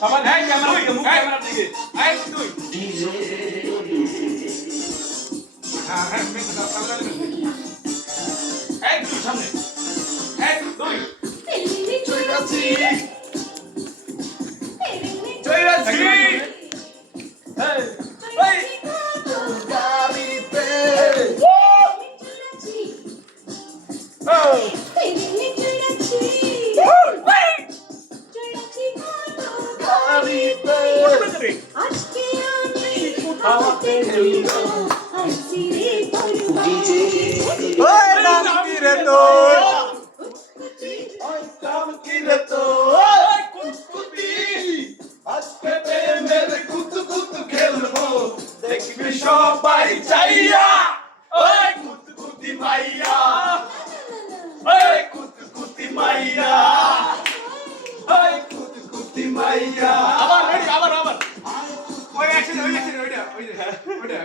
সবাই এই ক্যামেরা দিকে মুখ ক্যামেরা দিকে এই তুই হ্যাঁ হ্যাঁ মেক দাও ক্যামেরা দিকে এই তুই সামনে এই তুই চইরাছি এই গাড়িতে গাড়িতে আজকে আমি কোথাতে হইল হাসিরে ডিজে ওই নাম কি রে তোর ওই কাম কি রে তো ওই কুতকুতি আজকে প্রেমের কুতকুতু খেলবো দেখবি সবাই চাইয়া ওই কুতকুতি মাইয়া ওই কুতকুতি মাইয়া ওই কুতকুতি মাইয়া আবার রেডি আবার ওই অ্যাকশন ওইটা